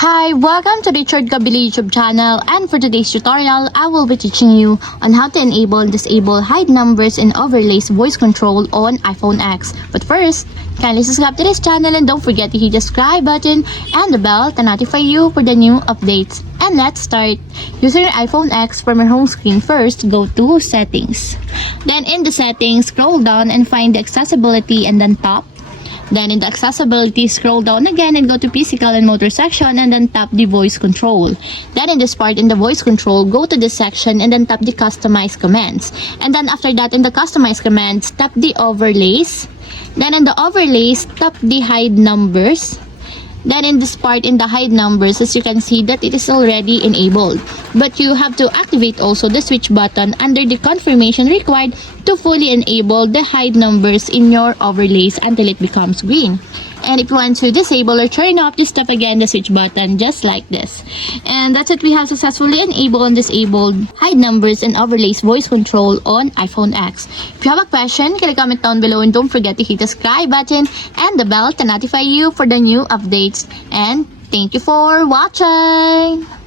Hi, welcome to the Richard Gabili YouTube channel, and for today's tutorial, I will be teaching you on how to enable and disable hide numbers and overlays voice control on iPhone X. But first, kindly subscribe to this channel and don't forget to hit the subscribe button and the bell to notify you for the new updates. And let's start. Using your iPhone X from your home screen, first go to Settings. Then in the Settings, scroll down and find the Accessibility and then Tap. Then in the accessibility, scroll down again and go to physical and motor section and then tap the voice control. Then in this part, in the voice control, go to this section and then tap the customize commands. And then after that, in the customize commands, tap the overlays. Then in the overlays, tap the hide numbers. Then in this part, in the hide numbers, as you can see that it is already enabled. But you have to activate also the switch button under the confirmation required to fully enable the hide numbers in your overlays until it becomes green. And if you want to disable or turn off, just tap again the switch button just like this. And that's it, we have successfully enabled and disabled hide numbers and overlays voice control on iPhone X. If you have a question, can you comment down below and don't forget to hit the subscribe button and the bell to notify you for the new updates. And thank you for watching!